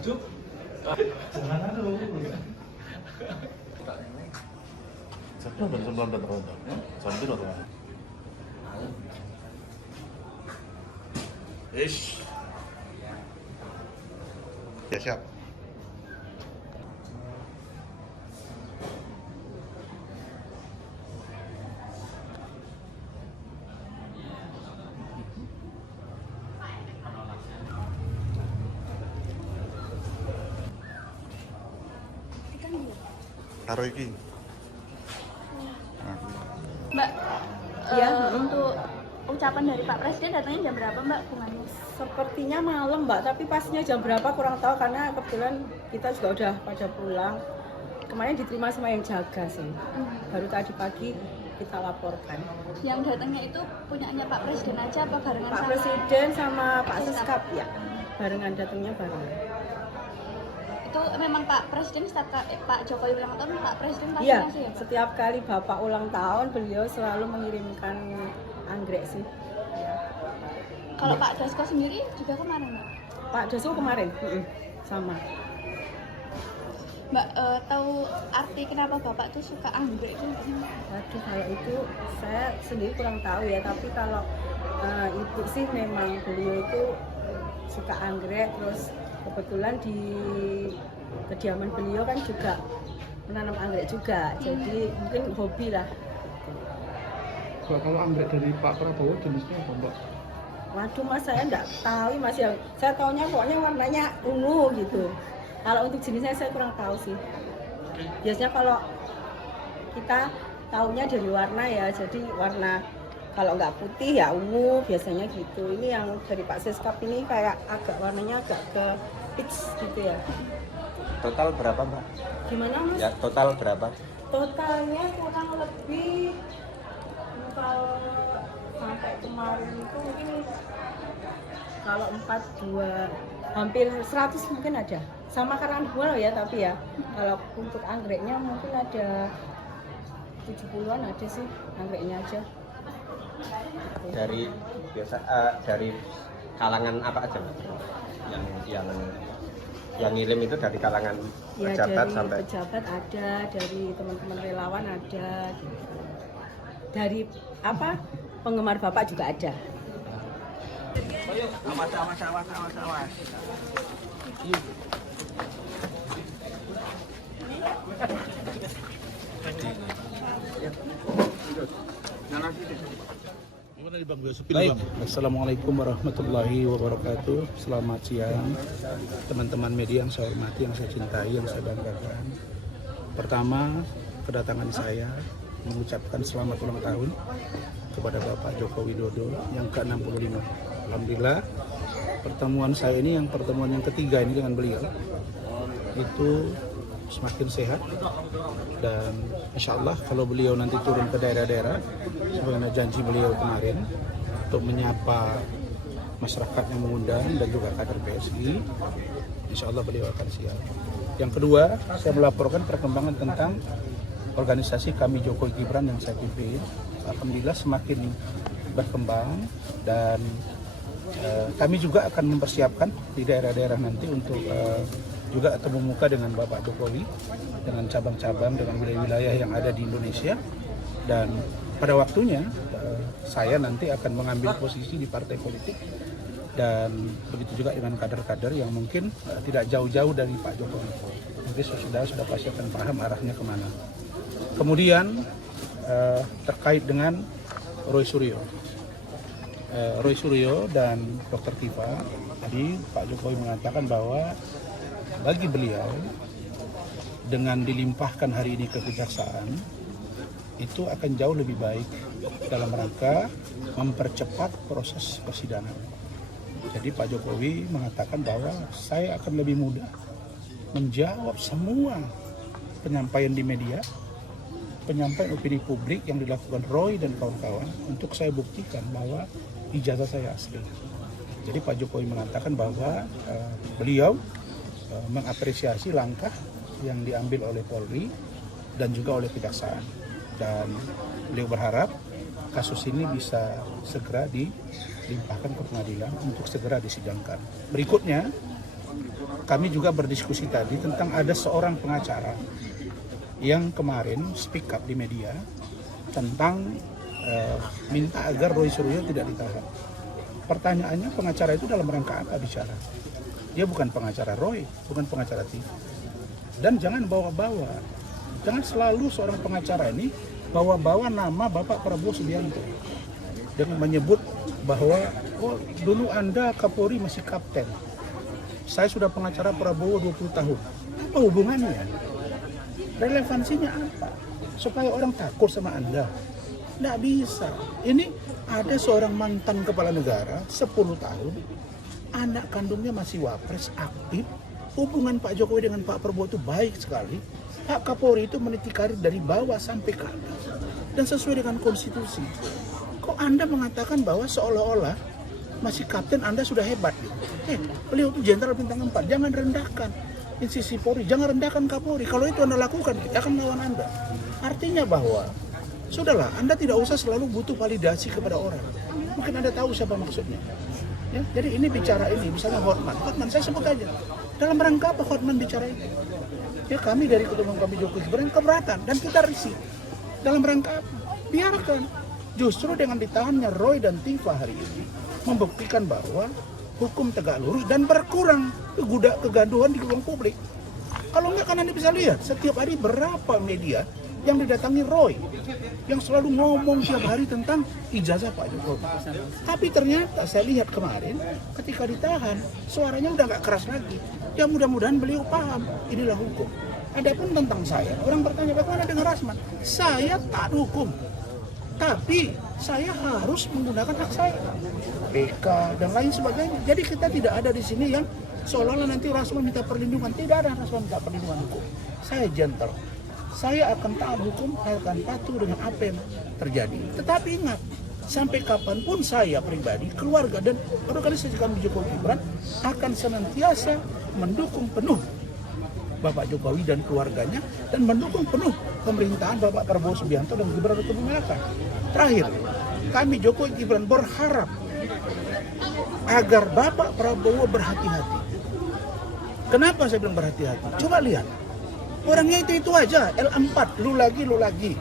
hidup. Jangan dulu. Siapa baru sebelum datang? Sambil atau? Ish. Ya siap. Taruh iki. Mbak, untuk ucapan dari Pak Presiden datangnya jam berapa Mbak bunganya? Sepertinya malam Mbak, tapi pastinya jam berapa kurang tahu karena kebetulan kita juga udah pada pulang. Kemarin diterima sama yang jaga sih. Baru tadi pagi kita laporkan. Yang datangnya itu punyanya Pak Presiden aja apa barengan Pak sama Presiden sama Pak Seskap ya, barengan datangnya barengan. itu memang Pak Presiden setiap Pak Jokowi ulang tahun Pak Presiden pasti Iya, ngasih ya Pak? setiap kali Bapak ulang tahun beliau selalu mengirimkan anggrek sih. Kalau Pak Dasko sendiri juga kemarin Mbak? Pak Dasko kemarin, sama. Mbak tahu arti kenapa Bapak tuh suka anggrek itu? Waduh, kalau itu saya sendiri kurang tahu ya, tapi kalau ibu sih memang beliau itu suka anggrek, terus kebetulan di kediaman beliau kan juga menanam anggrek juga, jadi mungkin hobi lah. Kalau anggrek dari Pak Prabowo jenisnya apa Mbak? Waduh mas, saya enggak tahu mas ya, saya taunya pokoknya warnanya ungu gitu. Kalau untuk jenisnya saya kurang tahu sih. Biasanya kalau kita taunya dari warna ya, jadi warna kalau nggak putih ya ungu biasanya gitu. Ini yang dari Pak Seskap ini kayak agak warnanya agak ke peach gitu ya. Total berapa Mbak? Gimana mas? Ya total berapa? Totalnya kurang lebih kalau sampai kemarin itu mungkin kalau 42 hampir 100 mungkin ada. Sama karena buah ya, tapi ya kalau untuk anggreknya mungkin ada 70-an ada sih anggreknya aja. Dari biasa dari kalangan apa aja Mbak? Yang ngirim itu dari kalangan Ya, pejabat dari sampai pejabat ada, dari teman-teman relawan ada, gitu. Dari apa penggemar Bapak juga ada. awas. Baik, Assalamualaikum warahmatullahi wabarakatuh. Selamat siang teman-teman media yang saya hormati, yang saya cintai, yang saya banggakan. Pertama, kedatangan saya mengucapkan selamat ulang tahun kepada Bapak Joko Widodo yang ke-65. Alhamdulillah, pertemuan saya ini yang pertemuan yang ketiga ini dengan beliau itu semakin sehat, dan insya Allah kalau beliau nanti turun ke daerah-daerah sebagaimana janji beliau kemarin untuk menyapa masyarakat yang mengundang dan juga kader PSI, insya Allah beliau akan siap. Yang kedua, saya melaporkan perkembangan tentang organisasi kami Jokowi Gibran yang saya pimpin. Alhamdulillah semakin berkembang, dan kami juga akan mempersiapkan di daerah-daerah nanti untuk juga ketemu muka dengan Bapak Jokowi, dengan cabang-cabang, dengan wilayah-wilayah yang ada di Indonesia. Dan pada waktunya saya nanti akan mengambil posisi di partai politik, dan begitu juga dengan kader-kader yang mungkin tidak jauh-jauh dari Pak Jokowi. Nanti sudah pasti akan paham arahnya kemana. Kemudian terkait dengan Roy Suryo dan Dr. Tifa, tadi Pak Jokowi mengatakan bahwa bagi beliau dengan dilimpahkan hari ini ke kejaksaan itu akan jauh lebih baik dalam rangka mempercepat proses persidangan. Jadi Pak Jokowi mengatakan bahwa saya akan lebih mudah menjawab semua penyampaian di media, penyampaian opini publik yang dilakukan Roy dan kawan-kawan, untuk saya buktikan bahwa ijazah saya asli. Jadi Pak Jokowi mengatakan bahwa beliau mengapresiasi langkah yang diambil oleh Polri dan juga oleh kejaksaan, dan beliau berharap kasus ini bisa segera dilimpahkan ke pengadilan untuk segera disidangkan. Berikutnya kami juga berdiskusi tadi tentang ada seorang pengacara yang kemarin speak up di media tentang minta agar Roy Suryo tidak ditahan. Pertanyaannya, pengacara itu dalam rangka apa bicara? Dia bukan pengacara Roy, bukan pengacara TV. Dan jangan bawa-bawa, jangan selalu seorang pengacara ini bawa-bawa nama Bapak Prabowo Subianto dan menyebut bahwa dulu Anda Kapolri masih kapten. Saya sudah pengacara Prabowo 20 tahun. Apa hubungannya? Relevansinya apa? Supaya orang takut sama Anda? Nggak bisa. Ini ada seorang mantan kepala negara 10 tahun, anak kandungnya masih wapres, aktif. Hubungan Pak Jokowi dengan Pak Prabowo itu baik sekali. Pak Kapolri itu meniti karir dari bawah sampai ke atas dan sesuai dengan konstitusi. Kok Anda mengatakan bahwa seolah-olah masih kapten Anda sudah hebat gitu? Beliau itu jenderal bintang 4. Jangan rendahkan institusi Polri, jangan rendahkan Kapolri. Kalau itu Anda lakukan, kita akan melawan Anda. Artinya bahwa sudahlah, Anda tidak usah selalu butuh validasi kepada orang. Mungkin Anda tahu siapa maksudnya. Ya, jadi ini bicara ini, misalnya Hotman, saya sebut aja. Dalam rangka apa Hotman bicara ini? Ya, kami dari Ketua Umum kami Jokowi Gibran keberatan dan kita risih. Dalam rangka apa? Biarkan. Justru dengan ditahannya Roy dan Tifa hari ini membuktikan bahwa hukum tegak lurus dan berkurang kegaduhan di ruang publik. Kalau enggak kan Anda bisa lihat setiap hari berapa media yang didatangi Roy yang selalu ngomong tiap hari tentang ijazah Pak Jokowi. Tapi ternyata saya lihat kemarin ketika ditahan suaranya udah nggak keras lagi. Ya mudah-mudahan beliau paham inilah hukum. Adapun tentang saya, orang bertanya bagaimana dengan Rasman? Saya tak hukum, tapi saya harus menggunakan hak saya, PK dan lain sebagainya. Jadi kita tidak ada di sini yang seolah-olah nanti Rasman minta perlindungan. Tidak ada Rasman minta perlindungan hukum. Saya gentle. Saya akan taat hukum, saya akan patuh dengan apa yang terjadi. Tetapi ingat, sampai kapanpun saya pribadi, keluarga dan organisasi kami Jokowi Gibran akan senantiasa mendukung penuh Bapak Jokowi dan keluarganya dan mendukung penuh pemerintahan Bapak Prabowo Subianto dan Gibran Raka Buming Raka. Terakhir, kami Jokowi Gibran berharap agar Bapak Prabowo berhati-hati. Kenapa saya bilang berhati-hati? Coba lihat. Orangnya itu aja, L4, lu lagi.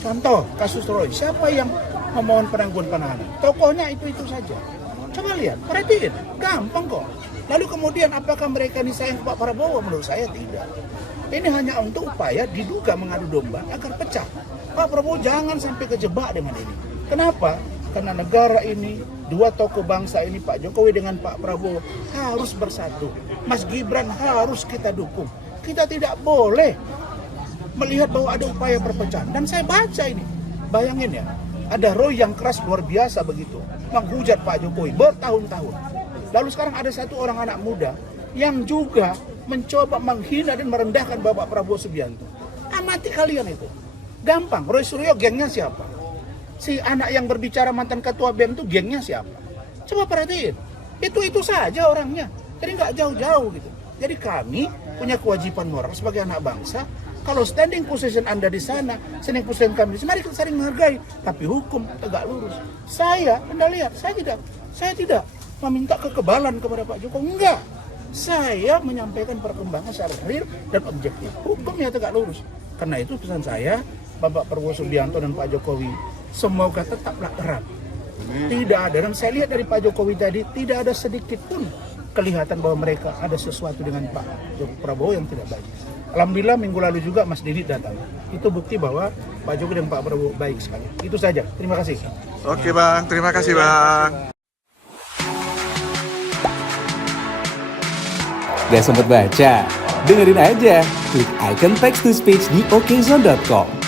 Contoh, kasus Roy, siapa yang memohon penangguhan penahanan? Tokohnya itu saja. Coba lihat, perhatiin, gampang kok. Lalu kemudian apakah mereka ini sayang ke Pak Prabowo? Menurut saya tidak. Ini hanya untuk upaya diduga mengadu domba agar pecah. Pak Prabowo jangan sampai kejebak dengan ini. Kenapa? Karena negara ini, dua tokoh bangsa ini, Pak Jokowi dengan Pak Prabowo harus bersatu. Mas Gibran harus kita dukung. Kita tidak boleh melihat bahwa ada upaya perpecahan. Dan saya baca ini, bayangin ya, ada Roy yang keras luar biasa begitu, menghujat Pak Jokowi bertahun-tahun. Lalu sekarang ada satu orang anak muda yang juga mencoba menghina dan merendahkan Bapak Prabowo Subianto. Amati kalian itu. Gampang, Roy Suryo gengnya siapa? Si anak yang berbicara mantan ketua BEM itu gengnya siapa? Coba perhatiin. Itu saja orangnya. Jadi nggak jauh-jauh gitu. Jadi kami punya kewajiban moral sebagai anak bangsa. Kalau standing position Anda di sana, standing position kami di sini, mari kita saling menghargai. Tapi hukum tegak lurus. Anda lihat, saya tidak meminta kekebalan kepada Pak Jokowi. Enggak. Saya menyampaikan perkembangan secara real dan objektif. Hukumnya tegak lurus. Karena itu pesan saya, Bapak Prabowo Subianto dan Pak Jokowi, semoga tetaplah erat. Tidak ada, dan saya lihat dari Pak Jokowi tadi, tidak ada sedikit pun kelihatan bahwa mereka ada sesuatu dengan Pak Prabowo yang tidak baik. Alhamdulillah minggu lalu juga Mas Didit datang. Itu bukti bahwa Pak Jokowi dan Pak Prabowo baik sekali. Itu saja. Terima kasih. Oke Bang, terima kasih Bang. Gak sempet baca? Dengerin aja. Klik icon text to speech di okezone.com.